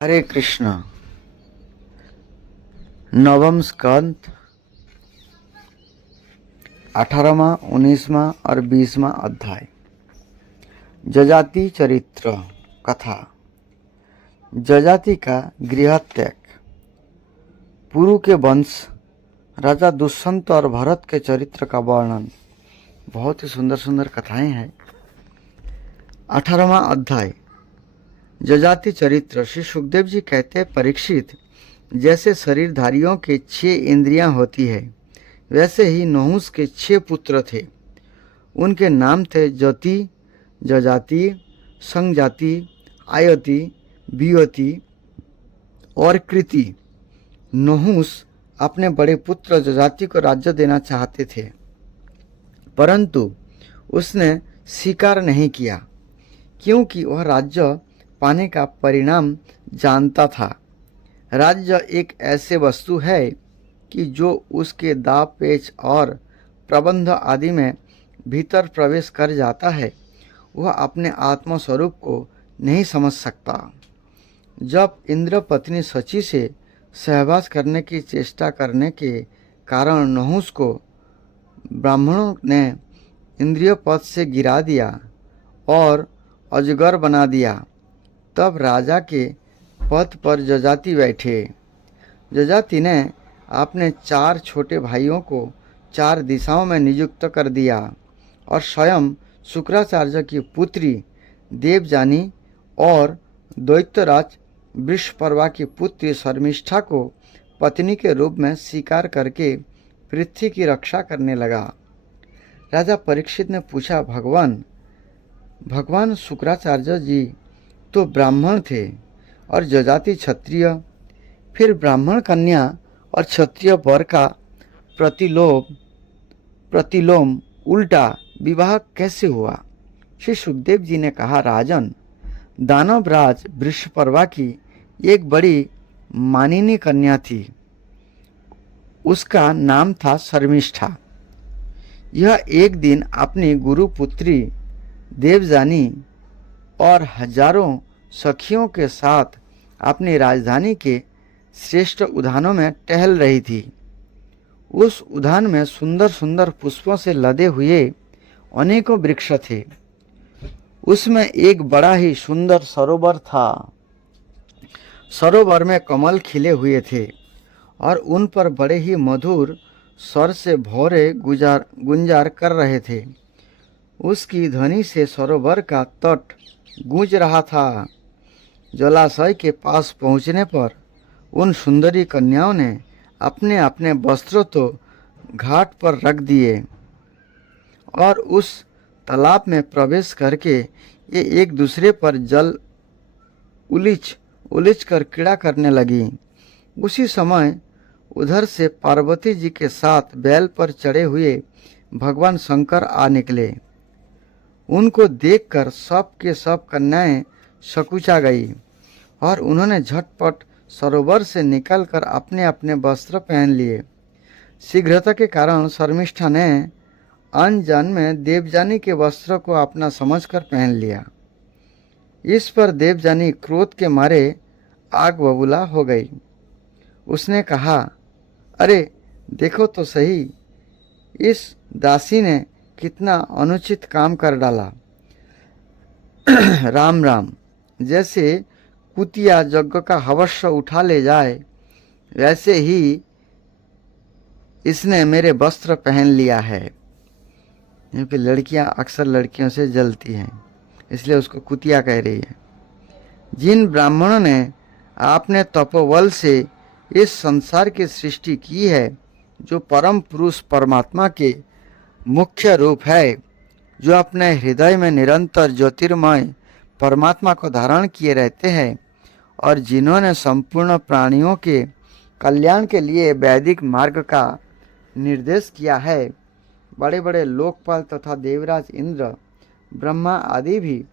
हरे कृष्ण। नवम स्कंद 18वां, 19वां और 20वां अध्याय। जजाति चरित्र कथा। जजाति का गृह त्याग। पुरु के वंश, राजा दुष्यंत और भरत के चरित्र का वर्णन। बहुत ही सुंदर सुंदर कथाएं हैं। 18वां अध्याय जजाति चरित्र। श्री सुखदेव जी कहते हैं, परीक्षित, जैसे शरीरधारियों के 6 इंद्रियां होती है, वैसे ही नहुस के 6 पुत्र थे। उनके नाम थे जति, जजाति, संजाति, आयति, बियति और कृति। नहुस अपने बड़े पुत्र जजाति को राज्य देना चाहते थे, परंतु उसने स्वीकार नहीं किया, क्योंकि वह राज्य पाने का परिणाम जानता था। राज्य एक ऐसे वस्तु है कि जो उसके दाव पेच और प्रबंध आदि में भीतर प्रवेश कर जाता है, वह अपने आत्मस्वरूप को नहीं समझ सकता। जब इंद्र पत्नी शची से सहवास करने की चेष्टा करने के कारण नहुस को ब्राह्मणों ने इंद्रिय पद से गिरा दिया और अजगर बना दिया, तब राजा के पद पर जजाति बैठे। जजाति ने अपने 4 छोटे भाइयों को 4 दिशाओं में नियुक्त कर दिया और स्वयं शुक्राचार्य की पुत्री देवजानी और दैत्यराज वृषपर्वा की पुत्री शर्मिष्ठा को पत्नी के रूप में स्वीकार करके पृथ्वी की रक्षा करने लगा। राजा परीक्षित ने पूछा, भगवान शुक्राचार्य जी तो ब्राह्मण थे और जजाति क्षत्रिय, फिर ब्राह्मण कन्या और क्षत्रिय वर का प्रतिलोम उल्टा विवाह कैसे हुआ? श्री सुखदेव जी ने कहा, राजन, दानवराज वृषपर्वा की एक बड़ी मानिनी कन्या थी। उसका नाम था शर्मिष्ठा। यह एक दिन अपनी गुरुपुत्री देवजानी और हजारों सखियों के साथ अपनी राजधानी के श्रेष्ठ उद्यानों में टहल रही थी। उस उद्यान में सुंदर सुंदर पुष्पों से लदे हुए अनेकों वृक्ष थे। उसमें एक बड़ा ही सुंदर सरोवर था। सरोवर में कमल खिले हुए थे और उन पर बड़े ही मधुर स्वर से भौरे गुंजार कर रहे थे। उसकी ध्वनि से सरोवर का तट गूंज रहा था। जलाशय के पास पहुंचने पर उन सुंदरी कन्याओं ने अपने अपने वस्त्र तो घाट पर रख दिए और उस तालाब में प्रवेश करके ये एक दूसरे पर जल उलिच कर क्रीड़ा करने लगी। उसी समय उधर से पार्वती जी के साथ बैल पर चढ़े हुए भगवान शंकर आ निकले। उनको देखकर सब के सब कन्याएं सकुचा गई और उन्होंने झटपट सरोवर से निकलकर अपने अपने वस्त्र पहन लिए। शीघ्रता के कारण शर्मिष्ठा ने अनजान में देवजानी के वस्त्र को अपना समझकर पहन लिया। इस पर देवजानी क्रोध के मारे आग बबूला हो गई। उसने कहा, अरे देखो तो सही, इस दासी ने कितना अनुचित काम कर डाला। राम राम। जैसे कुतिया यज्ञ का हवस्य उठा ले जाए, वैसे ही इसने मेरे वस्त्र पहन लिया है। यहाँ पे लड़कियां अक्सर लड़कियों से जलती हैं, इसलिए उसको कुतिया कह रही है। जिन ब्राह्मणों ने आपने तपोबल से इस संसार की सृष्टि की है, जो परम पुरुष परमात्मा के मुख्य रूप है, जो अपने हृदय में निरंतर ज्योतिर्मय परमात्मा को धारण किए रहते हैं और जिन्होंने संपूर्ण प्राणियों के कल्याण के लिए वैदिक मार्ग का निर्देश किया है, बड़े बड़े लोकपाल तथा देवराज इंद्र, ब्रह्मा आदि भी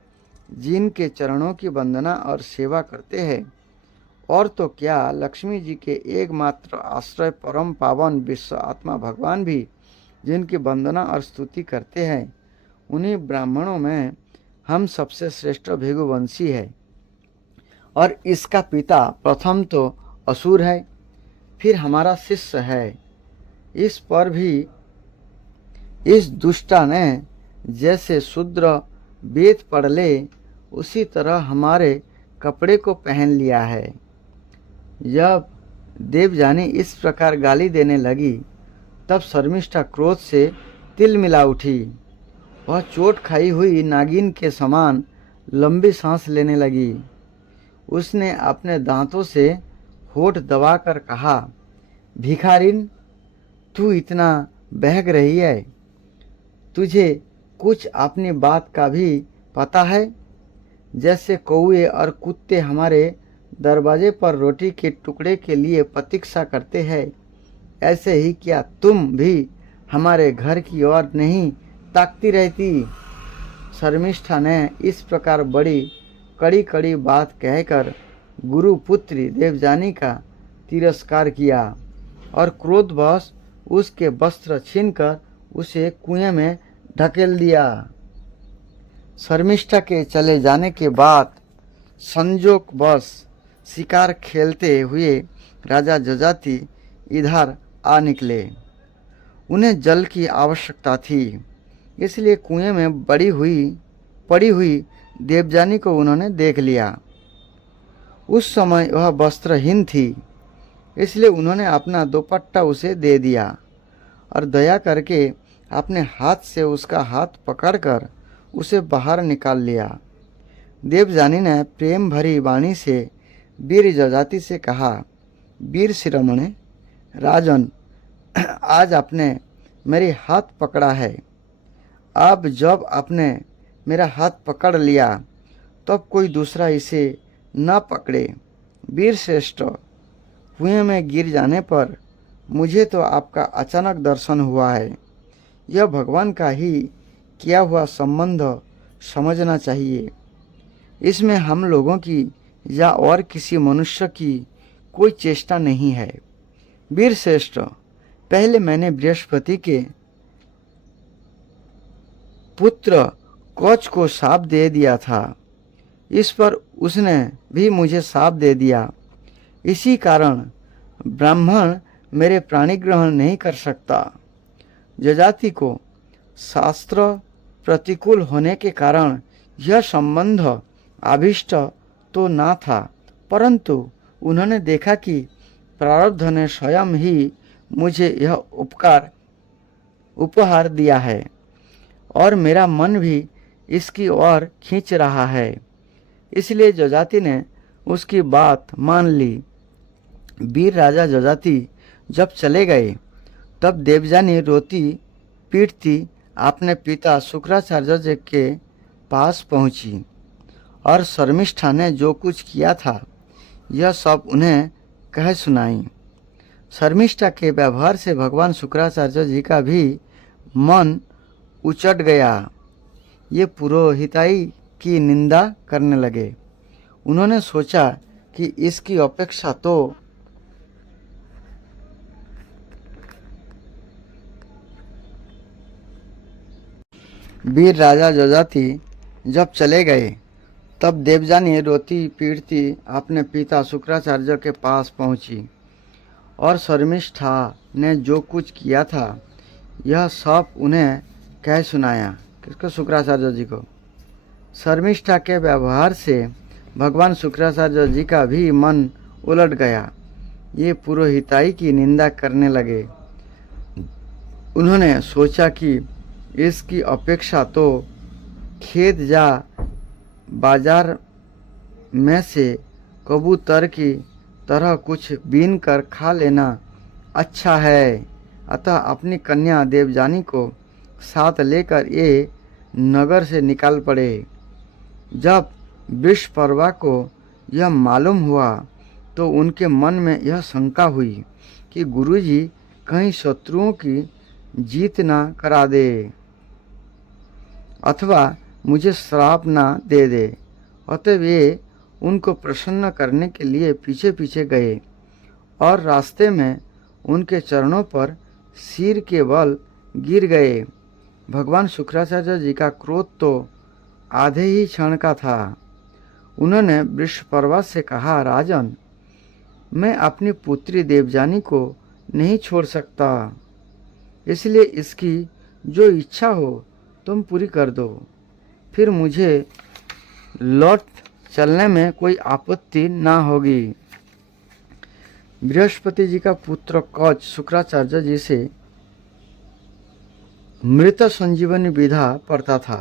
जिनके चरणों की वंदना और सेवा करते हैं, और तो क्या लक्ष्मी जी के एकमात्र आश्रय परम पावन विश्व आत्मा भगवान भी जिनकी वंदना और स्तुति करते हैं, उन्हीं ब्राह्मणों में हम सबसे श्रेष्ठ भृगुवंशी है और इसका पिता प्रथम तो असुर है, फिर हमारा शिष्य है। इस पर भी इस दुष्टा ने जैसे शूद्र वेद पढ़ ले उसी तरह हमारे कपड़े को पहन लिया है। जब देवजानी इस प्रकार गाली देने लगी तब शर्मिष्ठा क्रोध से तिलमिला उठी। वह चोट खाई हुई नागिन के समान लंबी सांस लेने लगी। उसने अपने दांतों से होठ दबाकर कहा, भिखारिन, तू इतना बहक रही है, तुझे कुछ अपनी बात का भी पता है? जैसे कौए और कुत्ते हमारे दरवाजे पर रोटी के टुकड़े के लिए प्रतीक्षा करते हैं, ऐसे ही क्या तुम भी हमारे घर की ओर नहीं ताकती रहती? शर्मिष्ठा ने इस प्रकार बड़ी कड़ी कड़ी बात कहकर गुरुपुत्री देवजानी का तिरस्कार किया और क्रोधवश उसके वस्त्र छीनकर उसे कुएं में ढकेल दिया। शर्मिष्ठा के चले जाने के बाद संजोगवश शिकार खेलते हुए राजा जजाति इधर आ निकले। उन्हें जल की आवश्यकता थी, इसलिए कुएं में पड़ी हुई देवजानी को उन्होंने देख लिया। उस समय वह वस्त्रहीन थी, इसलिए उन्होंने अपना दुपट्टा उसे दे दिया और दया करके अपने हाथ से उसका हाथ पकड़कर उसे बाहर निकाल लिया। देवजानी ने प्रेम भरी वाणी से वीर जजाति से कहा, वीर शिरोमणि राजन, आज आपने मेरे हाथ पकड़ा है। अब जब आपने मेरा हाथ पकड़ लिया तब कोई दूसरा इसे न पकड़े। वीर श्रेष्ठ, कुएं में गिर जाने पर मुझे तो आपका अचानक दर्शन हुआ है। यह भगवान का ही किया हुआ संबंध समझना चाहिए। इसमें हम लोगों की या और किसी मनुष्य की कोई चेष्टा नहीं है। वीर श्रेष्ठ, पहले मैंने बृहस्पति के पुत्र कौच को शाप दे दिया था, इस पर उसने भी मुझे शाप दे दिया। इसी कारण ब्राह्मण मेरे प्राणी ग्रहण नहीं कर सकता। जजाति को शास्त्र प्रतिकूल होने के कारण यह संबंध अभिष्ट तो ना था, परंतु उन्होंने देखा कि प्रारब्ध ने स्वयं ही मुझे यह उपहार दिया है और मेरा मन भी इसकी ओर खींच रहा है, इसलिए जजाति ने उसकी बात मान ली। वीर राजा जजाति जब चले गए तब देवजानी रोती पीटती अपने पिता शुक्राचार्य जी के पास पहुंची और शर्मिष्ठा ने जो कुछ किया था यह सब उन्हें कह सुनाई। शर्मिष्ठा के व्यवहार से भगवान शुक्राचार्य जी का भी मन उचट गया। ये पुरोहिताई की निंदा करने लगे। उन्होंने सोचा कि इसकी अपेक्षा तो वीर राजा जजाति जब चले गए तब देवजानी रोती पीटती अपने पिता शुक्राचार्य के पास पहुंची और शर्मिष्ठा ने जो कुछ किया था यह सब उन्हें कह सुनाया। किसको? शुक्राचार्य जी को। शर्मिष्ठा के व्यवहार से भगवान शुक्राचार्य जी का भी मन उलट गया। ये पुरोहिताई की निंदा करने लगे। उन्होंने सोचा कि इसकी अपेक्षा तो खेत जा बाजार में से कबूतर की तरह कुछ बीन कर खा लेना अच्छा है। अतः अपनी कन्या देवजानी को साथ लेकर ये नगर से निकल पड़े। जब वृषपर्वा को यह मालूम हुआ तो उनके मन में यह शंका हुई कि गुरुजी कहीं शत्रुओं की जीत ना करा दे अथवा मुझे श्राप ना दे दे। अतः वे उनको प्रसन्न करने के लिए पीछे पीछे गए और रास्ते में उनके चरणों पर सिर के बल गिर गए। भगवान शुक्राचार्य जी का क्रोध तो आधे ही क्षण का था। उन्होंने वृषपर्वा से कहा, राजन, मैं अपनी पुत्री देवजानी को नहीं छोड़ सकता, इसलिए इसकी जो इच्छा हो तुम पूरी कर दो, फिर मुझे लौट चलने में कोई आपत्ति ना होगी। बृहस्पति जी का पुत्र कौच शुक्राचार्य जी से मृत संजीवनी विधा पढ़ता था।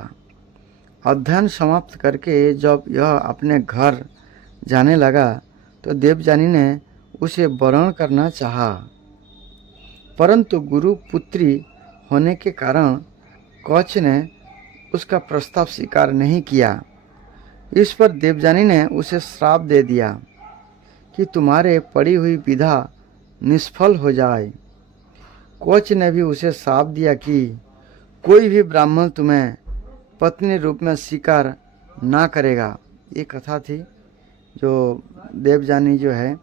अध्ययन समाप्त करके जब यह अपने घर जाने लगा तो देवजानी ने उसे वरण करना चाहा, परंतु गुरु पुत्री होने के कारण कौच ने उसका प्रस्ताव स्वीकार नहीं किया। इस पर देवजानी ने उसे श्राप दे दिया कि तुम्हारे पड़ी हुई विधा निष्फल हो जाए। कौच ने भी उसे श्राप दिया कि कोई भी ब्राह्मण तुम्हें पत्नी रूप में स्वीकार ना करेगा। ये कथा थी जो देवजानी जो है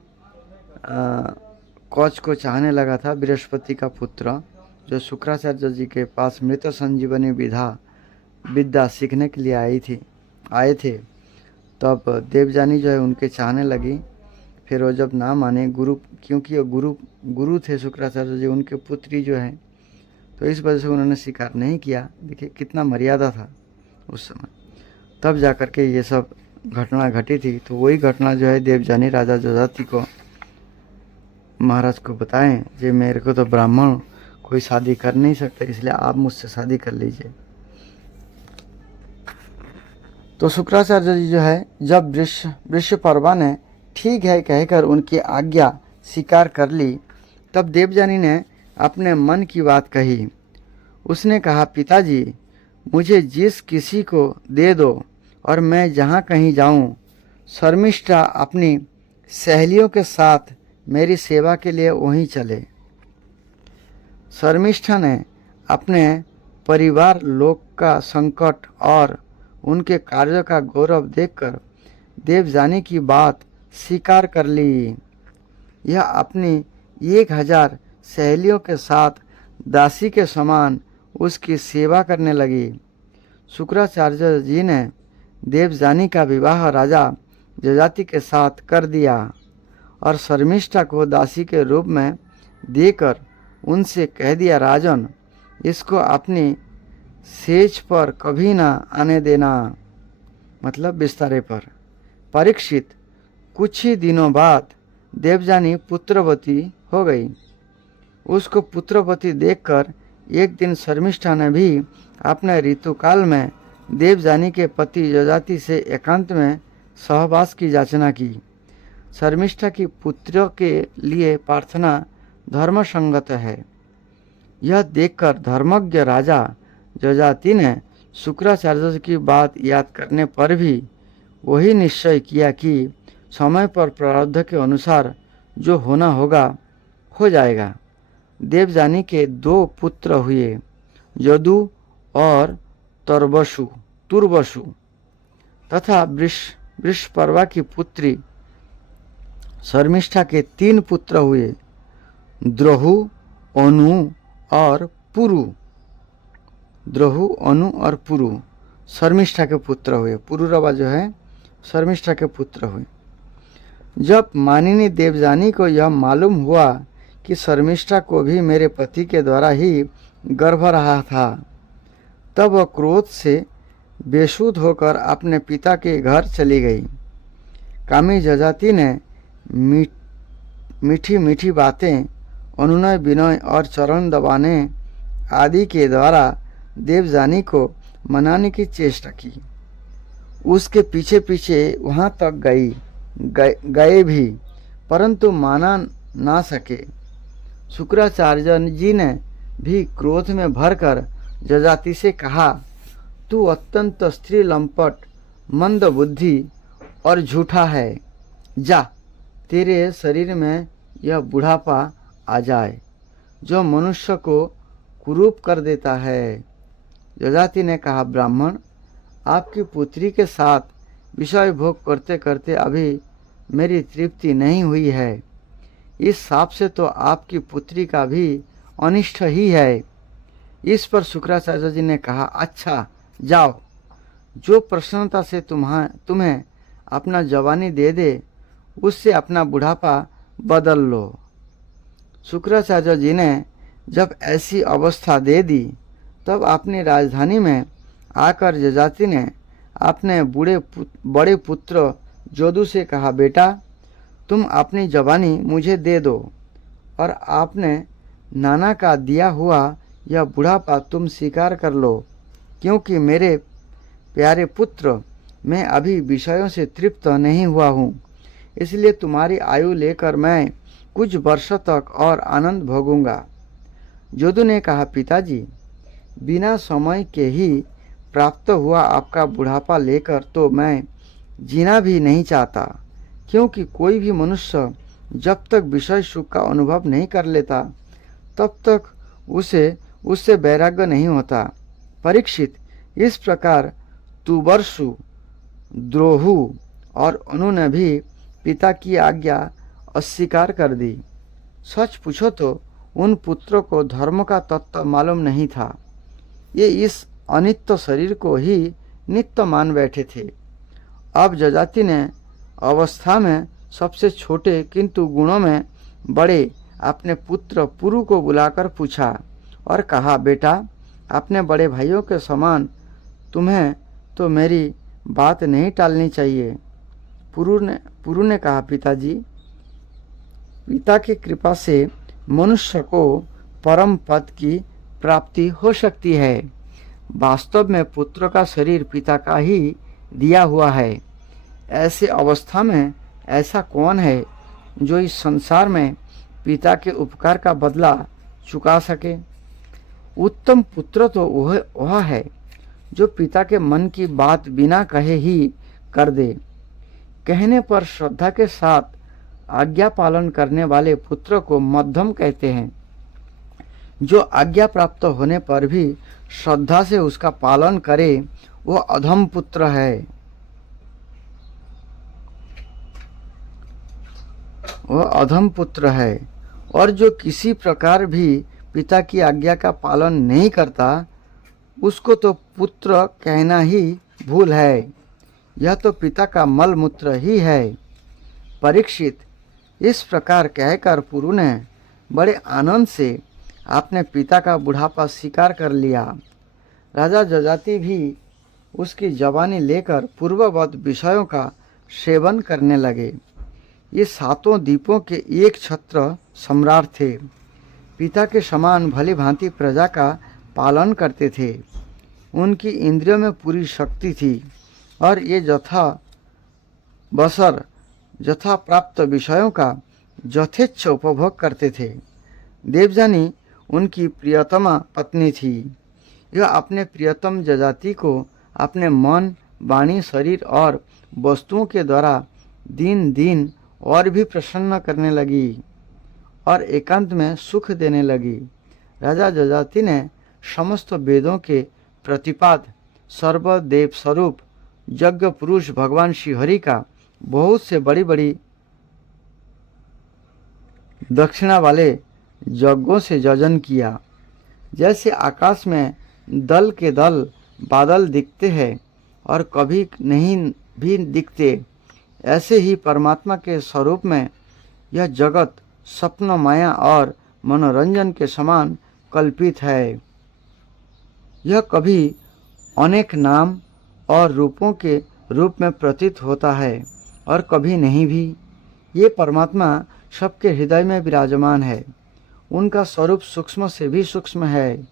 कौच को चाहने लगा था, बृहस्पति का पुत्र जो शुक्राचार्य जी के पास मृत संजीवनी विद्या सीखने के लिए आए थे। तब देवजानी जो है उनके चाहने लगी। फिर वो जब ना माने क्योंकि वो गुरु थे शुक्राचार्य जी, उनके पुत्री जो है, तो इस वजह से उन्होंने स्वीकार नहीं किया। देखिए कितना मर्यादा था उस समय। तब जाकर के ये सब घटना घटी थी। तो वही घटना जो है देवजानी राजा जजाति को महाराज को बताएं, जे मेरे को तो ब्राह्मण कोई शादी कर नहीं सकते, इसलिए आप मुझसे शादी कर लीजिए। तो शुक्राचार्य जी जो है जब वृषपर्वा ने ठीक है कहकर उनकी आज्ञा स्वीकार कर ली, तब देवजानी ने अपने मन की बात कही। उसने कहा, पिताजी, मुझे जिस किसी को दे दो और मैं जहाँ कहीं जाऊँ, शर्मिष्ठा अपनी सहेलियों के साथ मेरी सेवा के लिए वहीं चले। शर्मिष्ठा ने अपने परिवार लोक का संकट और उनके कार्यों का गौरव देखकर देवजानी की बात स्वीकार कर ली। यह अपनी 1000 सहेलियों के साथ दासी के समान उसकी सेवा करने लगी। शुक्राचार्य जी ने देवजानी का विवाह राजा जजाति के साथ कर दिया और शर्मिष्ठा को दासी के रूप में देकर उनसे कह दिया, राजन, इसको अपनी सेज पर कभी ना आने देना, मतलब बिस्तारे पर। परीक्षित कुछ ही दिनों बाद देवजानी पुत्रवती हो गई। उसको पुत्रवती देखकर एक दिन शर्मिष्ठा ने भी अपने ऋतुकाल में देवजानी के पति जजाति से एकांत में सहवास की याचना की। शर्मिष्ठा की पुत्रों के लिए प्रार्थना धर्मसंगत है। यह देखकर धर्मज्ञ राजा जजाति ने शुक्राचार्य की बात याद करने पर भी वही निश्चय किया कि समय पर प्रारब्ध के अनुसार जो होना होगा हो जाएगा। देवजानी के 2 पुत्र हुए, यदु और तुर्वसु तथा वृषपर्वा की पुत्री शर्मिष्ठा के 3 पुत्र हुए, द्रोहु, अनु और पुरु। द्रोहु, अनु और पुरु शर्मिष्ठा के पुत्र हुए। पुरुरवा जो है शर्मिष्ठा के पुत्र हुए। जब मानिनी देवजानी को यह मालूम हुआ कि शर्मिष्ठा को भी मेरे पति के द्वारा ही गर्भ रहा था, तब वह क्रोध से बेसुध होकर अपने पिता के घर चली गई। कामी जजाति ने मीठी मीठी बातें, अनुनय विनय और चरण दबाने आदि के द्वारा देवजानी को मनाने की चेष्टा की। उसके पीछे पीछे वहाँ तक गए भी, परंतु माना ना सके। शुक्राचार्य जी ने भी क्रोध में भरकर जजाति से कहा, तू अत्यंत स्त्री लंपट, मंद बुद्धि और झूठा है। जा, तेरे शरीर में यह बुढ़ापा आ जाए जो मनुष्य को कुरूप कर देता है। जजाति ने कहा, ब्राह्मण, आपकी पुत्री के साथ विषय भोग करते करते अभी मेरी तृप्ति नहीं हुई है। इस शाप से तो आपकी पुत्री का भी अनिष्ट ही है। इस पर शुक्राचार्य जी ने कहा, अच्छा जाओ, जो प्रसन्नता से तुम्हें अपना जवानी दे दे, उससे अपना बुढ़ापा बदल लो। शुक्राचार्य जी ने जब ऐसी अवस्था दे दी तब अपनी राजधानी में आकर जजाति ने अपने बड़े पुत्र जोधु से कहा, बेटा तुम अपनी जवानी मुझे दे दो और आपने नाना का दिया हुआ यह बुढ़ापा तुम स्वीकार कर लो, क्योंकि मेरे प्यारे पुत्र मैं अभी विषयों से तृप्त नहीं हुआ हूँ, इसलिए तुम्हारी आयु लेकर मैं कुछ वर्षों तक और आनंद भोगूंगा। जोधु ने कहा, पिताजी बिना समय के ही प्राप्त हुआ आपका बुढ़ापा लेकर तो मैं जीना भी नहीं चाहता, क्योंकि कोई भी मनुष्य जब तक विषय सुख का अनुभव नहीं कर लेता तब तक उससे वैराग्य नहीं होता। परीक्षित, इस प्रकार तुबरसु, द्रोहु और अनु ने भी पिता की आज्ञा अस्वीकार कर दी। सच पूछो तो उन पुत्रों को धर्म का तत्व मालूम नहीं था। ये इस अनित्य शरीर को ही नित्य मान बैठे थे। अब जजाति ने अवस्था में सबसे छोटे किंतु गुणों में बड़े अपने पुत्र पुरु को बुलाकर पूछा और कहा, बेटा अपने बड़े भाइयों के समान तुम्हें तो मेरी बात नहीं टालनी चाहिए। पुरु ने कहा, पिताजी पिता की कृपा से मनुष्य को परम पद की प्राप्ति हो सकती है। वास्तव में पुत्र का शरीर पिता का ही दिया हुआ है। ऐसे अवस्था में ऐसा कौन है जो इस संसार में पिता के उपकार का बदला चुका सके। उत्तम पुत्र तो वह है जो पिता के मन की बात बिना कहे ही कर दे। कहने पर श्रद्धा के साथ आज्ञा पालन करने वाले पुत्र को मध्यम कहते हैं। जो आज्ञा प्राप्त होने पर भी श्रद्धा से उसका पालन करे वो अधम पुत्र है। वह अधम पुत्र है। और जो किसी प्रकार भी पिता की आज्ञा का पालन नहीं करता उसको तो पुत्र कहना ही भूल है। यह तो पिता का मल मूत्र ही है। परीक्षित, इस प्रकार कहकर पुरु ने बड़े आनंद से अपने पिता का बुढ़ापा स्वीकार कर लिया। राजा जजाति भी उसकी जवानी लेकर पूर्ववत विषयों का सेवन करने लगे। ये सातों द्वीपों के एक छत्र सम्राट थे। पिता के समान भली भांति प्रजा का पालन करते थे। उनकी इंद्रियों में पूरी शक्ति थी और ये यथा प्राप्त विषयों का यथेच्छ उपभोग करते थे। देवजानी उनकी प्रियतमा पत्नी थी। यह अपने प्रियतम जजाति को अपने मन, वाणी, शरीर और वस्तुओं के द्वारा दिन दिन और भी प्रसन्न करने लगी और एकांत में सुख देने लगी। राजा जजाति ने समस्त वेदों के प्रतिपाद सर्वदेव स्वरूप यज्ञ पुरुष भगवान श्रीहरि का बहुत से बड़ी बड़ी दक्षिणा वाले यज्ञों से यजन किया। जैसे आकाश में दल के दल बादल दिखते हैं और कभी नहीं भी दिखते, ऐसे ही परमात्मा के स्वरूप में यह जगत स्वप्न, माया और मनोरंजन के समान कल्पित है। यह कभी अनेक नाम और रूपों के रूप में प्रतीत होता है और कभी नहीं भी। ये परमात्मा सबके हृदय में विराजमान है। उनका स्वरूप सूक्ष्म से भी सूक्ष्म है।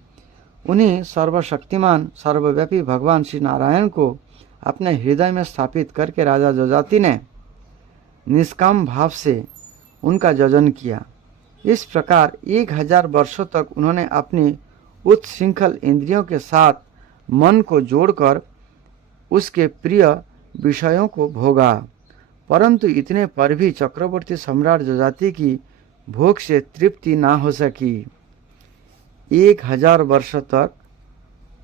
उन्हीं सर्वशक्तिमान सर्वव्यापी भगवान श्री नारायण को अपने हृदय में स्थापित करके राजा जजाति ने निष्काम भाव से उनका यजन किया। इस प्रकार 1000 वर्षों तक उन्होंने अपनी उत्शृंखल इंद्रियों के साथ मन को जोड़कर उसके प्रिय विषयों को भोगा। परंतु इतने पर भी चक्रवर्ती सम्राट जजाति की भोग से तृप्ति ना हो सकी। 1000 वर्ष तक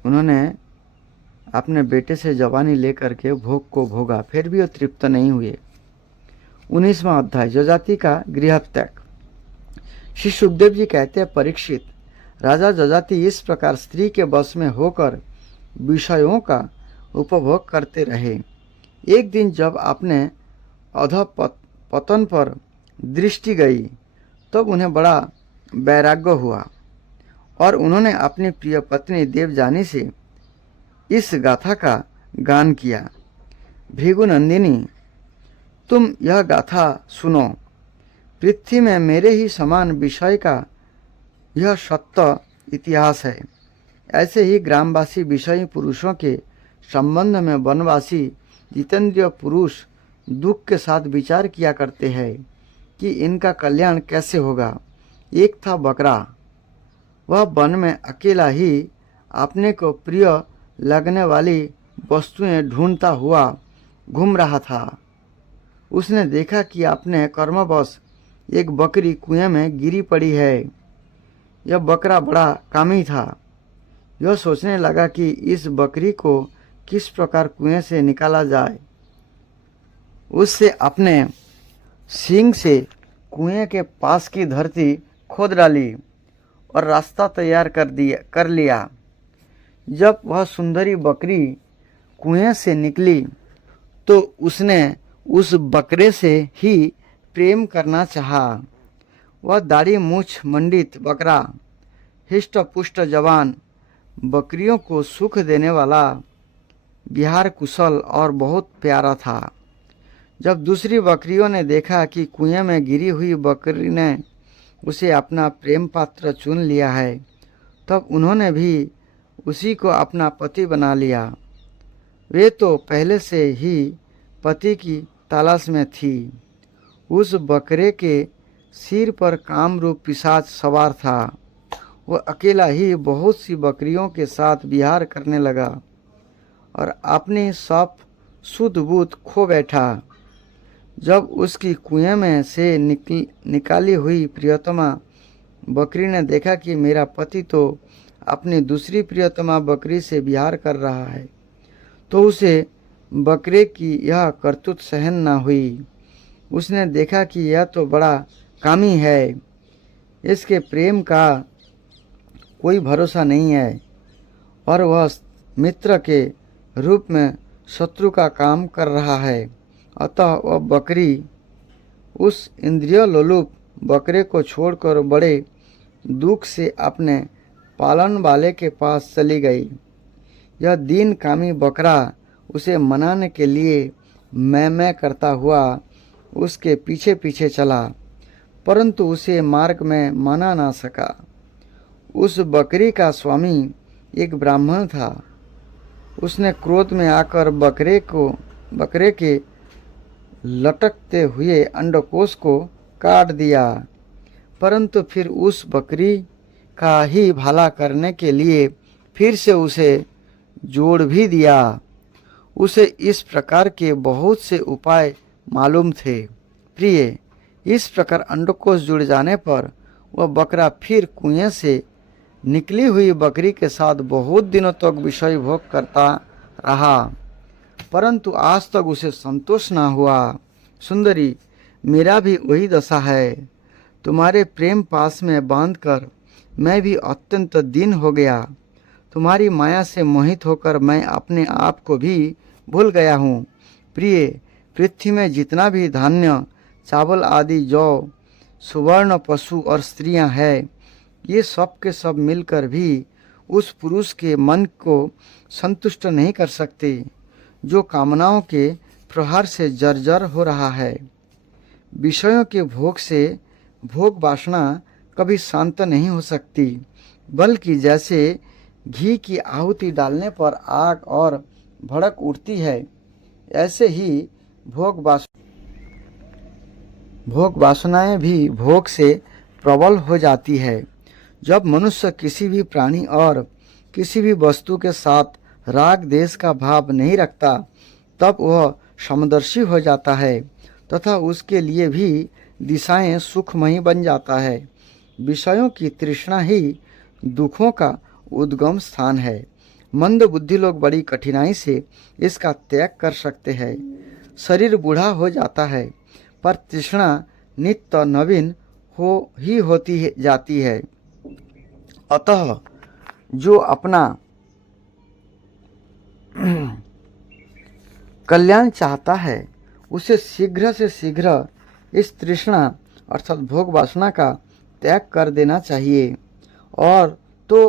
उन्होंने अपने बेटे से जवानी लेकर के भोग को भोगा, फिर भी वो तृप्त नहीं हुए। 19वां अध्याय, जजाति का गृह त्याग। श्री सुखदेव जी कहते हैं, परीक्षित, राजा जजाति इस प्रकार स्त्री के वश में होकर विषयों का उपभोग करते रहे। एक दिन जब आपने अधपतन पर दृष्टि गई तब उन्हें बड़ा वैराग्य हुआ और उन्होंने अपनी प्रिय पत्नी देवजानी से इस गाथा का गान किया। भृगुनंदिनी, तुम यह गाथा सुनो। पृथ्वी में मेरे ही समान विषय का यह सत्य इतिहास है। ऐसे ही ग्रामवासी विषयी पुरुषों के संबंध में वनवासी जितेंद्रिय पुरुष दुख के साथ विचार किया करते हैं कि इनका कल्याण कैसे होगा। एक था बकरा, वह वन में अकेला ही अपने को प्रिय लगने वाली वस्तुएं ढूंढता हुआ घूम रहा था। उसने देखा कि अपने कर्मवश एक बकरी कुएं में गिरी पड़ी है। यह बकरा बड़ा कामी था। यह सोचने लगा कि इस बकरी को किस प्रकार कुएं से निकाला जाए। उससे अपने सींग से कुएं के पास की धरती खोद डाली और रास्ता तैयार कर लिया। जब वह सुंदरी बकरी कुएं से निकली तो उसने उस बकरे से ही प्रेम करना चाहा। वह दाढ़ी मूछ मंडित बकरा, हिष्ट पुष्ट जवान, बकरियों को सुख देने वाला, विहार कुशल और बहुत प्यारा था। जब दूसरी बकरियों ने देखा कि कुएं में गिरी हुई बकरी ने उसे अपना प्रेम पात्र चुन लिया है, तब उन्होंने भी उसी को अपना पति बना लिया। वे तो पहले से ही पति की तलाश में थी। उस बकरे के सिर पर कामरूप पिशाच सवार था। वह अकेला ही बहुत सी बकरियों के साथ विहार करने लगा और अपनी सब सुध बुध खो बैठा। जब उसकी कुएं में से निकाली हुई प्रियतमा बकरी ने देखा कि मेरा पति तो अपनी दूसरी प्रियतमा बकरी से विहार कर रहा है, तो उसे बकरे की यह करतूत सहन न हुई। उसने देखा कि यह तो बड़ा कामी है, इसके प्रेम का कोई भरोसा नहीं है और वह मित्र के रूप में शत्रु का काम कर रहा है। अतः वह बकरी उस इंद्रिय लोलुप बकरे को छोड़कर बड़े दुख से अपने पालन वाले के पास चली गई। यह दीन कामी बकरा उसे मनाने के लिए मैं करता हुआ उसके पीछे पीछे चला, परंतु उसे मार्ग में मना ना सका। उस बकरी का स्वामी एक ब्राह्मण था। उसने क्रोध में आकर बकरे के लटकते हुए अंडकोश को काट दिया, परंतु फिर उस बकरी का ही भला करने के लिए फिर से उसे जोड़ भी दिया। उसे इस प्रकार के बहुत से उपाय मालूम थे। प्रिय, इस प्रकार अंडकोश जुड़ जाने पर वह बकरा फिर कुएं से निकली हुई बकरी के साथ बहुत दिनों तक विषय भोग करता रहा, परंतु आज तक उसे संतोष न हुआ। सुंदरी, मेरा भी वही दशा है। तुम्हारे प्रेम पास में बांधकर मैं भी अत्यंत दीन हो गया। तुम्हारी माया से मोहित होकर मैं अपने आप को भी भूल गया हूँ। प्रिय, पृथ्वी में जितना भी धान्य, चावल आदि, जौ, सुवर्ण, पशु और स्त्रियां हैं, ये सब के सब मिलकर भी उस पुरुष के मन को संतुष्ट नहीं कर सकते जो कामनाओं के प्रहार से जर्जर हो रहा है। विषयों के भोग से भोग वासना कभी शांत नहीं हो सकती, बल्कि जैसे घी की आहुति डालने पर आग और भड़क उठती है, ऐसे ही भोग वासनाएं भी भोग से प्रबल हो जाती है। जब मनुष्य किसी भी प्राणी और किसी भी वस्तु के साथ राग देश का भाव नहीं रखता, तब वह समदर्शी हो जाता है तथा उसके लिए भी दिशाएं सुखमयी बन जाता है। विषयों की तृष्णा ही दुखों का उद्गम स्थान है। मंद बुद्धि लोग बड़ी कठिनाई से इसका त्याग कर सकते हैं। शरीर बूढ़ा हो जाता है, पर तृष्णा नित्य नवीन होती जाती है। अतः जो अपना कल्याण चाहता है उसे शीघ्र से शीघ्र इस तृष्णा अर्थात भोग वासना का त्याग कर देना चाहिए। और तो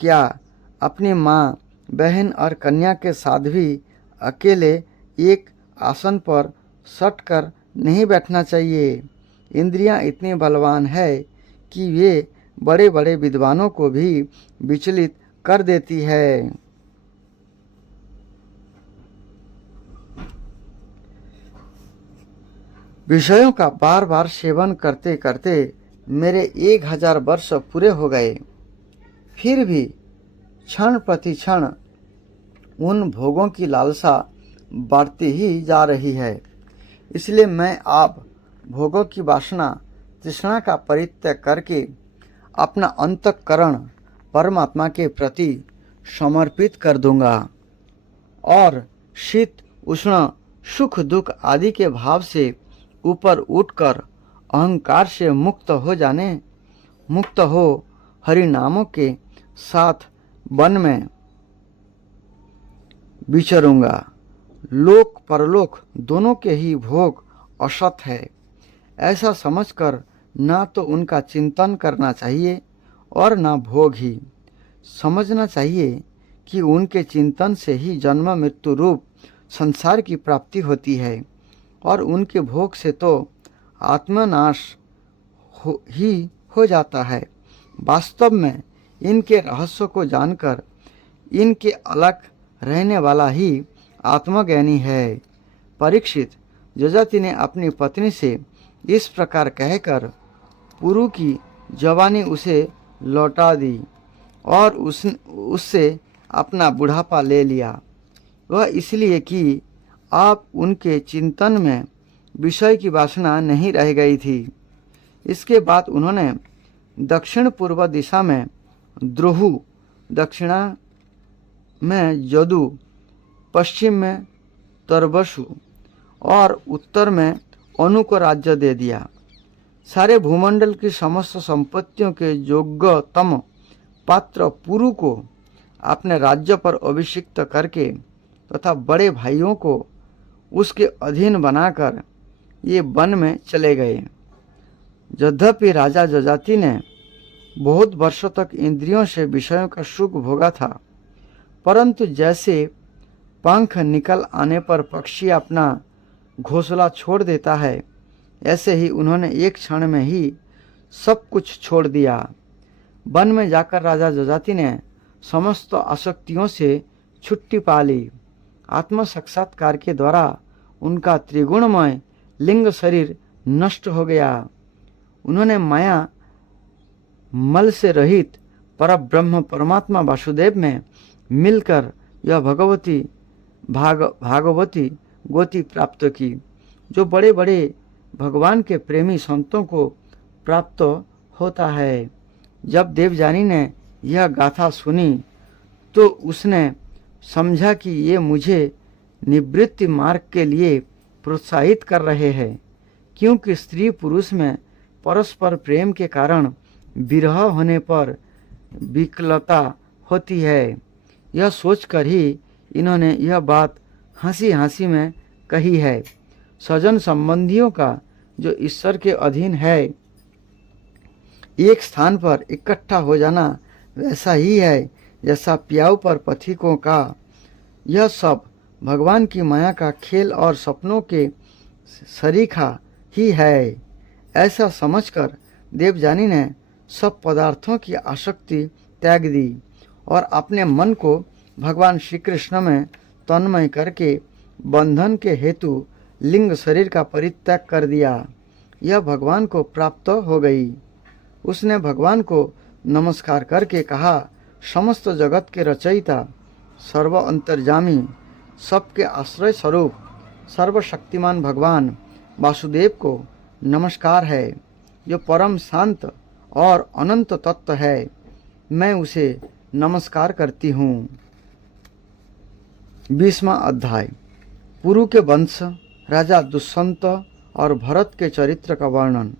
क्या अपनी माँ, बहन और कन्या के साथ भी अकेले एक आसन पर सट कर नहीं बैठना चाहिए। इंद्रियां इतनी बलवान है कि वे बड़े बड़े विद्वानों को भी विचलित कर देती है। विषयों का बार बार सेवन करते करते मेरे 1000 वर्ष पूरे हो गए, फिर भी क्षण प्रति क्षण उन भोगों की लालसा बढ़ती ही जा रही है। इसलिए मैं आप भोगों की वासना तृष्णा का परित्याग करके अपना अंतःकरण परमात्मा के प्रति समर्पित कर दूंगा और शीत उष्ण सुख दुख आदि के भाव से ऊपर उठकर अहंकार से मुक्त हो हरि नामों के साथ वन में विचरूंगा। लोक परलोक दोनों के ही भोग असत है, ऐसा समझकर ना तो उनका चिंतन करना चाहिए और ना भोग ही। समझना चाहिए कि उनके चिंतन से ही जन्म मृत्यु रूप संसार की प्राप्ति होती है और उनके भोग से तो आत्मनाश ही हो जाता है। वास्तव में इनके रहस्यों को जानकर इनके अलग रहने वाला ही आत्मज्ञानी है। परीक्षित, जजाति ने अपनी पत्नी से इस प्रकार कहकर पुरु की जवानी उसे लौटा दी और उससे अपना बुढ़ापा ले लिया। वह इसलिए कि आप उनके चिंतन में विषय की वासना नहीं रह गई थी। इसके बाद उन्होंने दक्षिण पूर्व दिशा में द्रोहु, दक्षिणा में जदु, पश्चिम में तरबसु और उत्तर में अनु को राज्य दे दिया। सारे भूमंडल की समस्त संपत्तियों के योग्यतम पात्र पुरु को अपने राज्य पर अभिषिक्त करके तथा बड़े भाइयों को उसके अधीन बनाकर ये वन में चले गए। यद्यपि राजा जजाति ने बहुत वर्षों तक इंद्रियों से विषयों का सुख भोगा था, परंतु जैसे पंख निकल आने पर पक्षी अपना घोंसला छोड़ देता है, ऐसे ही उन्होंने एक क्षण में ही सब कुछ छोड़ दिया। वन में जाकर राजा जजाति ने समस्त आसक्तियों से छुट्टी पा ली। आत्म साक्षात्कार के द्वारा उनका त्रिगुणमय लिंग शरीर नष्ट हो गया। उन्होंने माया मल से रहित परब्रह्म परमात्मा वासुदेव में मिलकर यह भागवती गति प्राप्त की, जो बड़े बड़े भगवान के प्रेमी संतों को प्राप्त होता है। जब देवजानी ने यह गाथा सुनी तो उसने समझा कि ये मुझे निवृत्ति मार्ग के लिए प्रोत्साहित कर रहे हैं, क्योंकि स्त्री पुरुष में परस्पर प्रेम के कारण विरह होने पर विकलता होती है। यह सोचकर ही इन्होंने यह बात हंसी हंसी में कही है। सजन संबंधियों का जो ईश्वर के अधीन है, एक स्थान पर इकट्ठा हो जाना वैसा ही है जैसा प्याऊ पर पथिकों का। यह सब भगवान की माया का खेल और सपनों के सरीखा ही है। ऐसा समझकर देवजानी ने सब पदार्थों की आसक्ति त्याग दी और अपने मन को भगवान श्री कृष्ण में तन्मय करके बंधन के हेतु लिंग शरीर का परित्याग कर दिया। यह भगवान को प्राप्त हो गई। उसने भगवान को नमस्कार करके कहा, समस्त जगत के रचयिता, सर्व अंतर्जामी, सबके आश्रय स्वरूप सर्वशक्तिमान भगवान वासुदेव को नमस्कार है, जो परम शांत और अनंत तत्व है। मैं उसे नमस्कार करती हूँ। 20वां अध्याय। पुरु के वंश, राजा दुष्यंत और भरत के चरित्र का वर्णन।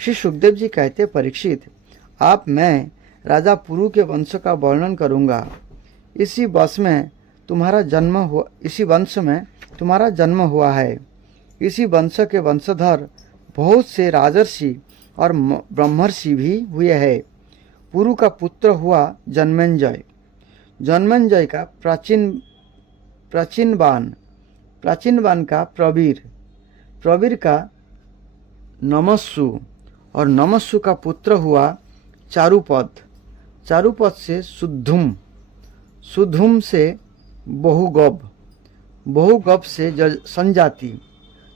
श्री सुखदेव जी कहते, परीक्षित, मैं राजा पुरु के वंश का वर्णन करूँगा। इसी वर्ष में तुम्हारा जन्म हुआ, इसी वंश में तुम्हारा जन्म हुआ है। इसी वंश के वंशधर बहुत से राजर्षि और ब्रह्मर्षि भी हुए हैं। पुरु का पुत्र हुआ जन्मेंजय, जन्मेंजय का प्राचीनवान का प्रवीर, प्रवीर का नमस्सु और नमस्सु का पुत्र हुआ चारुपद, चारुपद से सुद्धुम, सुद्धुम से बहुगब, बहुगब से संजाति,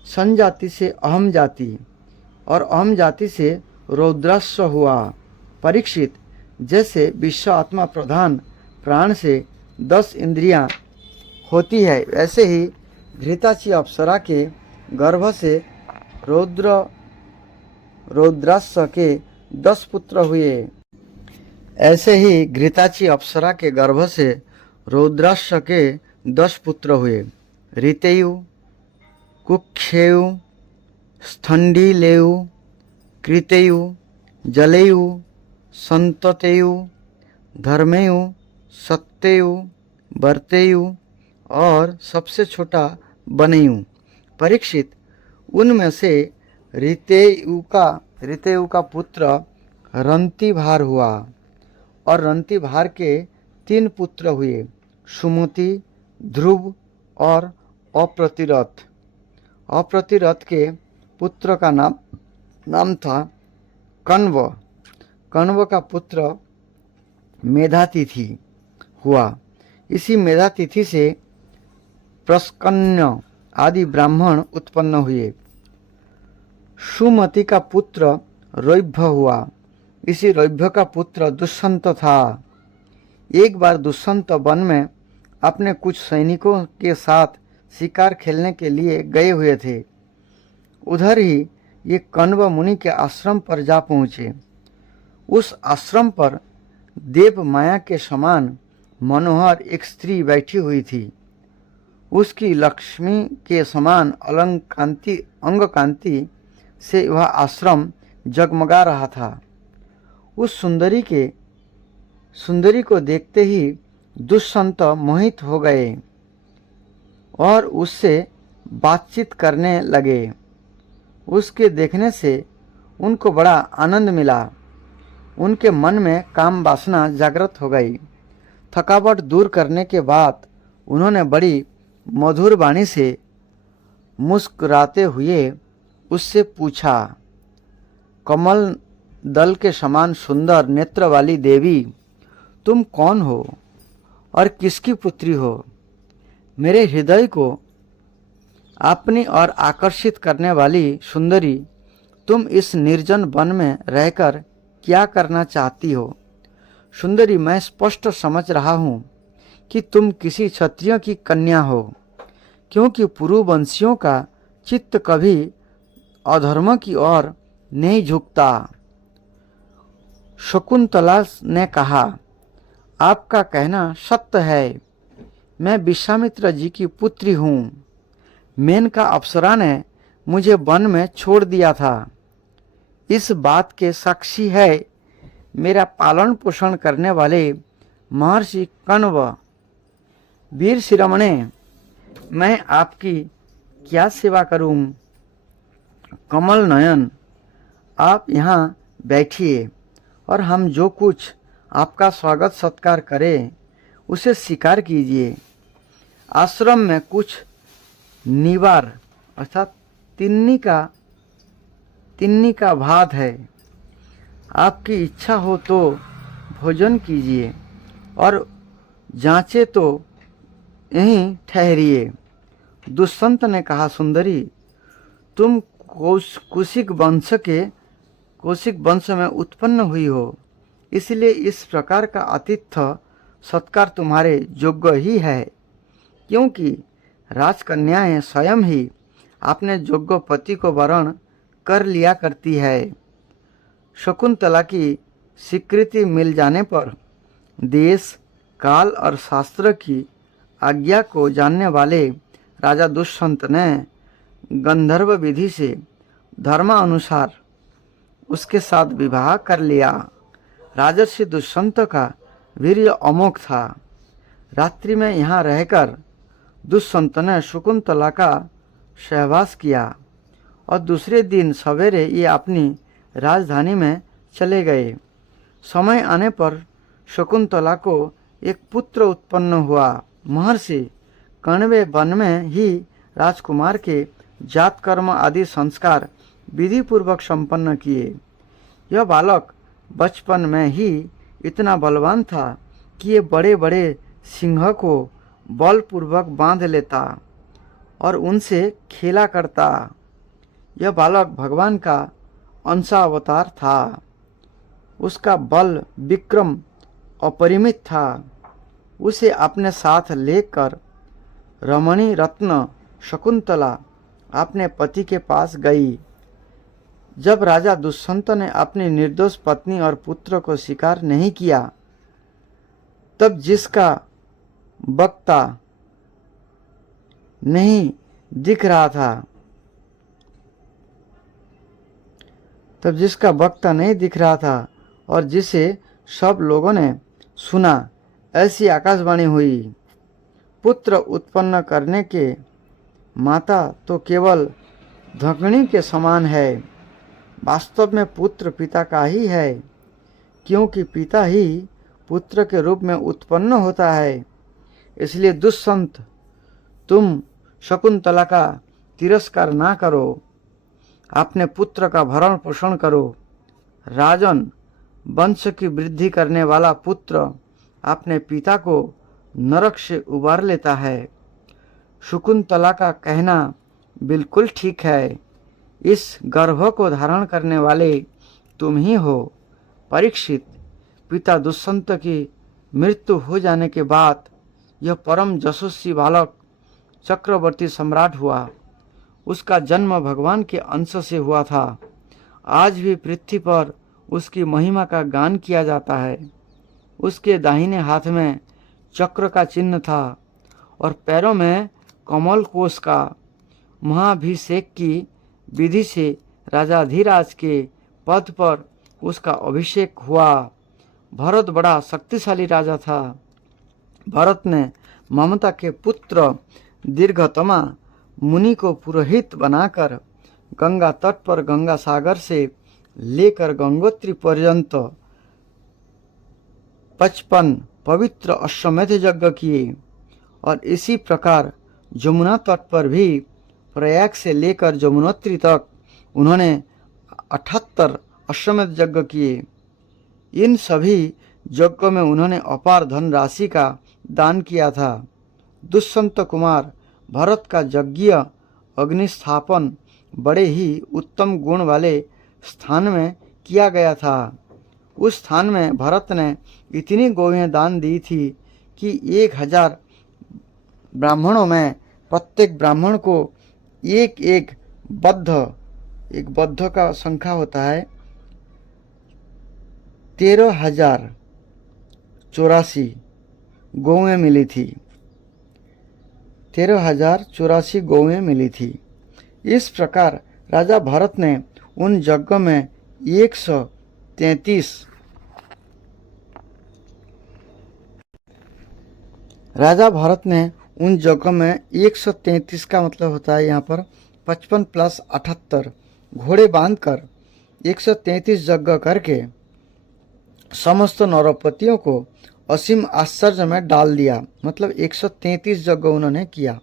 संजाति से अहम जाति और अहम जाति से रौद्राश्व हुआ। परीक्षित, जैसे विश्व आत्मा प्रधान प्राण से 10 इंद्रियां होती है, वैसे ही घृताची अप्सरा के गर्भ से रौद्राश्व के 10 पुत्र हुए। ऐसे ही घृताची अप्सरा के गर्भ से रौद्राश्व के 10 पुत्र हुए। ऋतेयु, कुक्षेयु, स्थंडिलेयु, कृतेयु, जलेयु, संततेयु, धर्मेयु, सत्येयु, वर्तेयु और सबसे छोटा बनेयु। परीक्षित, उनमें से ऋतेयु का पुत्र रंतिभार हुआ और रंतिभार के 3 पुत्र हुए, सुमति, ध्रुव और अप्रतिरथ। अप्रतिरथ के पुत्र का नाम था कण्व। कण्व का पुत्र मेधातिथि हुआ। इसी मेधातिथि से प्रस्कन्य आदि ब्राह्मण उत्पन्न हुए। सुमति का पुत्र रौभ्य हुआ। इसी रौभ्य का पुत्र दुष्यंत था। एक बार दुष्यंत वन में अपने कुछ सैनिकों के साथ शिकार खेलने के लिए गए हुए थे। उधर ही ये कण्व मुनि के आश्रम पर जा पहुँचे। उस आश्रम पर देव माया के समान मनोहर एक स्त्री बैठी हुई थी। उसकी लक्ष्मी के समान अंग कांति से वह आश्रम जगमगा रहा था। उस सुंदरी को देखते ही दुष्यंत मोहित हो गए और उससे बातचीत करने लगे। उसके देखने से उनको बड़ा आनंद मिला। उनके मन में काम वासना जागृत हो गई। थकावट दूर करने के बाद उन्होंने बड़ी मधुर वाणी से मुस्कुराते हुए उससे पूछा, कमल दल के समान सुंदर नेत्र वाली देवी, तुम कौन हो और किसकी पुत्री हो? मेरे हृदय को अपनी ओर आकर्षित करने वाली सुंदरी, तुम इस निर्जन वन में रहकर क्या करना चाहती हो? सुंदरी, मैं स्पष्ट समझ रहा हूँ कि तुम किसी क्षत्रिय की कन्या हो, क्योंकि पुरुवंशियों का चित्त कभी अधर्म की ओर नहीं झुकता। शकुंतला ने कहा, आपका कहना सत्य है। मैं विश्वामित्र जी की पुत्री हूँ। मेनका अप्सरा ने मुझे वन में छोड़ दिया था। इस बात के साक्षी है मेरा पालन पोषण करने वाले महर्षि कण्व। वीर शिरोमणे, मैं आपकी क्या सेवा करूं? कमल नयन, आप यहाँ बैठिए और हम जो कुछ आपका स्वागत सत्कार करें उसे स्वीकार कीजिए। आश्रम में कुछ निवार अर्थात तिन्नी का भात है। आपकी इच्छा हो तो भोजन कीजिए और जांचे तो यहीं ठहरिए। दुष्यंत ने कहा, सुंदरी, तुम कौशिक वंश में उत्पन्न हुई हो, इसलिए इस प्रकार का आतिथ्य सत्कार तुम्हारे योग्य ही है, क्योंकि राजकन्याएं स्वयं ही अपने योग्य पति को वरण कर लिया करती है। शकुंतला की स्वीकृति मिल जाने पर देश, काल और शास्त्र की आज्ञा को जानने वाले राजा दुष्यंत ने गंधर्व विधि से धर्मानुसार उसके साथ विवाह कर लिया। राजर्षि दुष्यंत का वीर्य अमोघ था। रात्रि में यहाँ रहकर दुष्यंत ने शकुंतला का सहवास किया और दूसरे दिन सवेरे ये अपनी राजधानी में चले गए। समय आने पर शकुंतला को एक पुत्र उत्पन्न हुआ। महर्षि कण्वे वन में ही राजकुमार के जात कर्म आदि संस्कार विधि पूर्वक संपन्न किए। यह बालक बचपन में ही इतना बलवान था कि ये बड़े बड़े सिंह को बलपूर्वक बांध लेता और उनसे खेला करता। यह बालक भगवान का अंशावतार था। उसका बल विक्रम अपरिमित था। उसे अपने साथ लेकर रमणी रत्न शकुंतला अपने पति के पास गई। जब राजा दुष्यंत ने अपनी निर्दोष पत्नी और पुत्र को स्वीकार नहीं किया, तब जिसका वक्ता नहीं दिख रहा था और जिसे सब लोगों ने सुना, ऐसी आकाशवाणी हुई, पुत्र उत्पन्न करने के माता तो केवल धकनी के समान है। वास्तव में पुत्र पिता का ही है, क्योंकि पिता ही पुत्र के रूप में उत्पन्न होता है। इसलिए दुष्यंत, तुम शकुंतला का तिरस्कार ना करो, अपने पुत्र का भरण पोषण करो। राजन, वंश की वृद्धि करने वाला पुत्र अपने पिता को नरक से उबार लेता है। शकुंतला का कहना बिल्कुल ठीक है। इस गर्भ को धारण करने वाले तुम ही हो। परीक्षित, पिता दुष्यंत की मृत्यु हो जाने के बाद यह परम यशस्वी बालक चक्रवर्ती सम्राट हुआ। उसका जन्म भगवान के अंश से हुआ था। आज भी पृथ्वी पर उसकी महिमा का गान किया जाता है। उसके दाहिने हाथ में चक्र का चिन्ह था और पैरों में कमल कोश का। महाभिषेक की विधि से राजाधिराज के पद पर उसका अभिषेक हुआ। भरत बड़ा शक्तिशाली राजा था। भरत ने ममता के पुत्र दीर्घतमा मुनि को पुरोहित बनाकर गंगा तट पर गंगा सागर से लेकर गंगोत्री पर्यंत 55 पवित्र अश्वमेध यज्ञ किए और इसी प्रकार जमुना तट पर भी प्रयाग से लेकर जमुनोत्री तक उन्होंने 78 अश्वमेध यज्ञ किए। इन सभी यज्ञों में उन्होंने अपार धनराशि का दान किया था। दुष्यंत कुमार भरत का यज्ञ अग्निस्थापन बड़े ही उत्तम गुण वाले स्थान में किया गया था। उस स्थान में भरत ने इतनी गौएं दान दी थी कि 1000 ब्राह्मणों में प्रत्येक ब्राह्मण को एक बद्ध का संख्या होता है 13,084 गौएं मिली थी। 13,084 गौएं मिली थी। इस प्रकार राजा भरत ने उन यज्ञों में 133 का मतलब होता है यहाँ पर 55 + 78 घोड़े बांधकर 133 यज्ञ करके समस्त नरपतियों को असीम आश्चर्य में डाल दिया। मतलब 133 यज्ञ उन्होंने किया।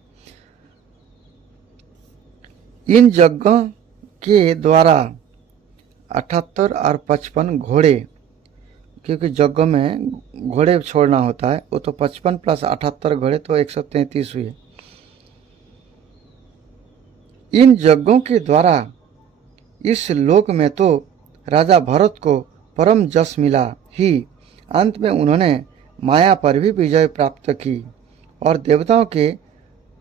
इन यज्ञों के द्वारा 78 और 55 घोड़े, क्योंकि यज्ञ में घोड़े छोड़ना होता है, वो तो 55 + 78 घोड़े तो 133 हुए। इन यज्ञों के द्वारा इस लोक में तो राजा भरत को परम जस मिला ही, अंत में उन्होंने माया पर भी विजय प्राप्त की और देवताओं के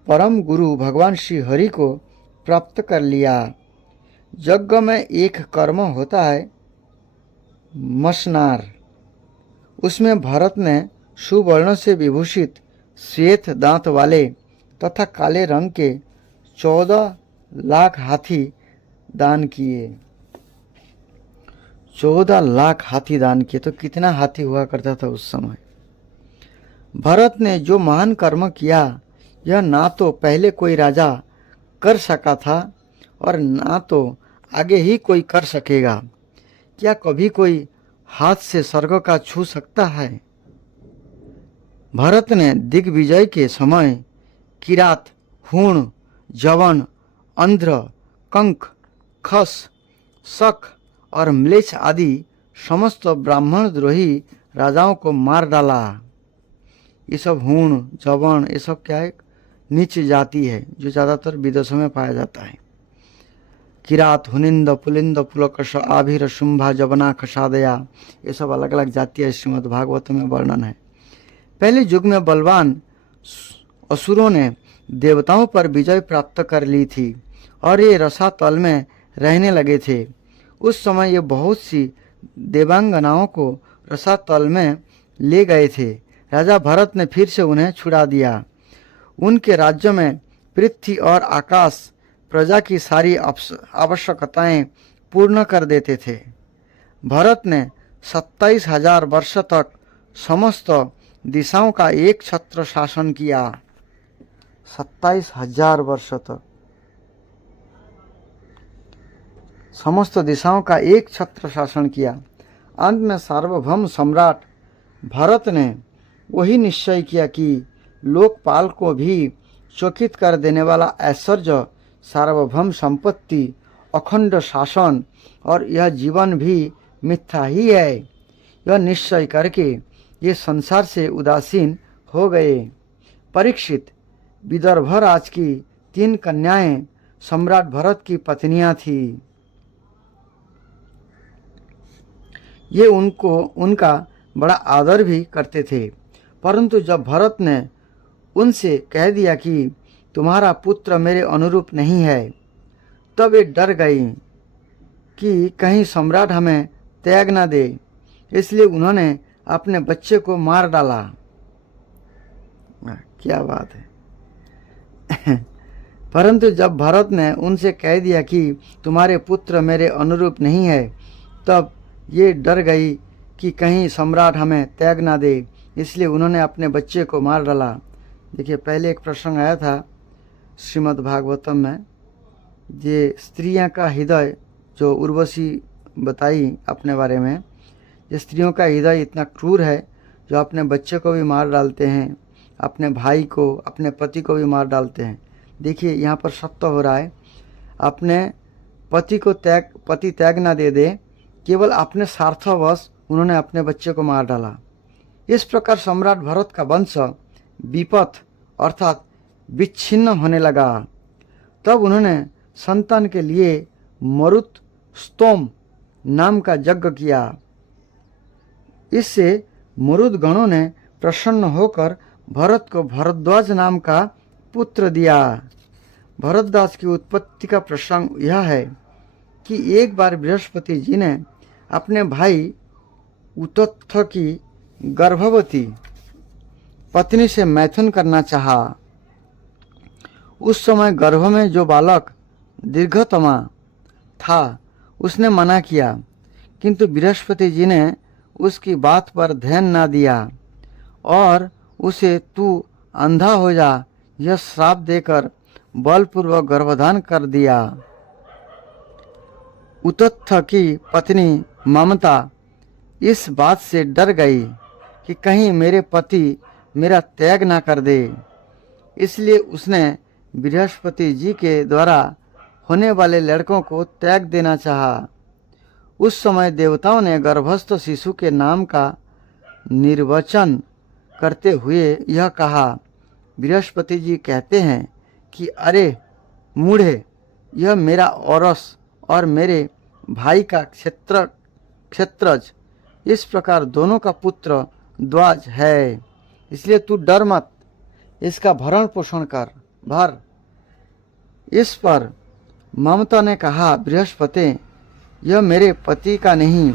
परम गुरु भगवान श्री हरि को प्राप्त कर लिया। यज्ञ में एक कर्म होता है मसनार। उसमें भरत ने सुवर्ण से विभूषित श्वेत दांत वाले तथा काले रंग के 14 लाख हाथी दान किए। 14 लाख हाथी दान किए। तो कितना हाथी हुआ करता था उस समय। भरत ने जो महान कर्म किया यह ना तो पहले कोई राजा कर सका था और ना तो आगे ही कोई कर सकेगा। क्या कभी कोई हाथ से स्वर्ग का छू सकता है? भरत ने दिग्विजय के समय किरात, हूण, जवन, अंध्र, कंक, खस, शक और म्लेच्छ आदि समस्त ब्राह्मण द्रोही राजाओं को मार डाला। ये सब हूण, जवन, ये सब क्या है? नीच जाति है जो ज़्यादातर विदेशों में पाया जाता है। किरात, हुनिंद, पुलिंद, पुलकश, आभिर, शुंभा, जबना, खसादया, ये सब अलग अलग जातियाँ श्रीमद् भागवत में वर्णन है। पहले युग में बलवान असुरों ने देवताओं पर विजय प्राप्त कर ली थी और ये रसातल में रहने लगे थे। उस समय ये बहुत सी देवांगनाओं को रसातल में ले गए थे। राजा भरत ने फिर से उन्हें छुड़ा दिया। उनके राज्य में पृथ्वी और आकाश प्रजा की सारी आवश्यकताएं पूर्ण कर देते थे। भरत ने 27,000 वर्ष तक समस्त दिशाओं का एक छत्र शासन किया। 27,000 वर्ष तक समस्त दिशाओं का एक छत्र शासन किया। अंत में सार्वभौम सम्राट भरत ने वही निश्चय किया कि लोकपाल को भी चकित कर देने वाला ऐश्वर्य, सार्वभौम संपत्ति, अखंड शासन और यह जीवन भी मिथ्या ही है। यह निश्चय करके ये संसार से उदासीन हो गए। परीक्षित, विदर्भ राज की 3 कन्याएं सम्राट भरत की पत्नियां थीं। ये उनका बड़ा आदर भी करते थे, परंतु जब भरत ने उनसे कह दिया कि तुम्हारा पुत्र मेरे अनुरूप नहीं है, तब वे डर गई कि कहीं सम्राट हमें त्याग न दे, इसलिए उन्होंने अपने बच्चे को मार डाला। क्या बात है। परंतु जब भरत ने उनसे कह दिया कि तुम्हारे पुत्र मेरे अनुरूप नहीं है, तब ये डर गई कि कहीं सम्राट हमें त्याग ना दे, इसलिए उन्होंने अपने बच्चे को मार डाला। देखिए, पहले एक प्रसंग आया था श्रीमद् भागवतम में, ये स्त्रियां का हृदय जो उर्वशी बताई अपने बारे में, ये स्त्रियों का हृदय इतना क्रूर है जो अपने बच्चे को भी मार डालते हैं, अपने भाई को, अपने पति को भी मार डालते हैं। देखिए, यहाँ पर सत्य हो रहा है, अपने पति को पति त्याग ना दे दे, केवल अपने स्वार्थवश उन्होंने अपने बच्चे को मार डाला। इस प्रकार सम्राट भरत का वंश विपथ अर्थात विच्छिन्न होने लगा। तब उन्होंने संतान के लिए मरुत स्तोम नाम का यज्ञ किया। इससे मरुद गणों ने प्रसन्न होकर भरत को भरद्वाज नाम का पुत्र दिया। भरद्वाज की उत्पत्ति का प्रसंग यह है कि एक बार बृहस्पति जी ने अपने भाई उतत्थ की गर्भवती पत्नी से मैथुन करना चाहा। उस समय गर्भ में जो बालक दीर्घतमा था उसने मना किया, किंतु बृहस्पति जी ने उसकी बात पर ध्यान ना दिया और उसे तू अंधा हो जा यह श्राप देकर बलपूर्वक गर्भधान कर दिया। उतत्थ की पत्नी ममता इस बात से डर गई कि कहीं मेरे पति मेरा त्याग ना कर दे, इसलिए उसने बृहस्पति जी के द्वारा होने वाले लड़कों को त्याग देना चाहा। उस समय देवताओं ने गर्भस्थ शिशु के नाम का निर्वचन करते हुए यह कहा। बृहस्पति जी कहते हैं कि अरे मूढ़े, यह मेरा औरस और मेरे भाई का क्षेत्रज इस प्रकार दोनों का पुत्र द्वाज है, इसलिए तू डर मत, इसका भरण पोषण कर भर। इस पर ममता ने कहा, बृहस्पति, यह मेरे पति का नहीं,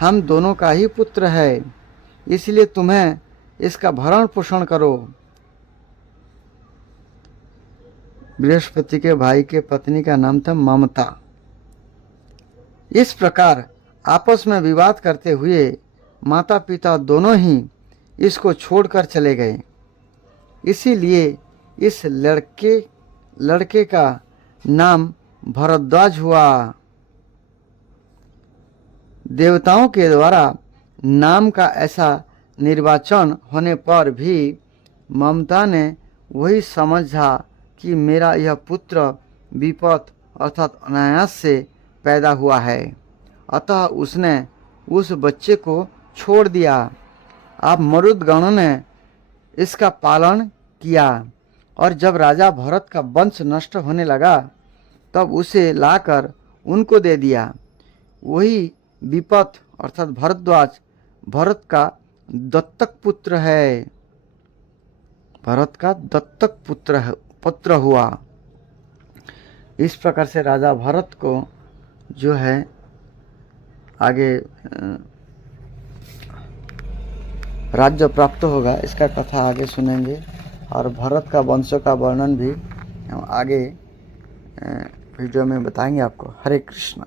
हम दोनों का ही पुत्र है, इसलिए तुम्हें इसका भरण पोषण करो। बृहस्पति के भाई के पत्नी का नाम था ममता। इस प्रकार आपस में विवाद करते हुए माता पिता दोनों ही इसको छोड़कर चले गए। इसीलिए इस लड़के का नाम भरद्वाज हुआ। देवताओं के द्वारा नाम का ऐसा निर्वाचन होने पर भी ममता ने वही समझा कि मेरा यह पुत्र विपत अर्थात अनायास से पैदा हुआ है, अतः उसने उस बच्चे को छोड़ दिया। अब मरुदगणों ने इसका पालन किया और जब राजा भरत का वंश नष्ट होने लगा तब उसे लाकर उनको दे दिया। वही विपत अर्थात भरद्वाज भरत का दत्तक पुत्र है, भरत का दत्तक पुत्र हुआ। इस प्रकार से राजा भरत को जो है आगे राज्य प्राप्त होगा, इसका कथा आगे सुनेंगे और भरत का वंशों का वर्णन भी हम आगे वीडियो में बताएंगे आपको। हरे कृष्णा।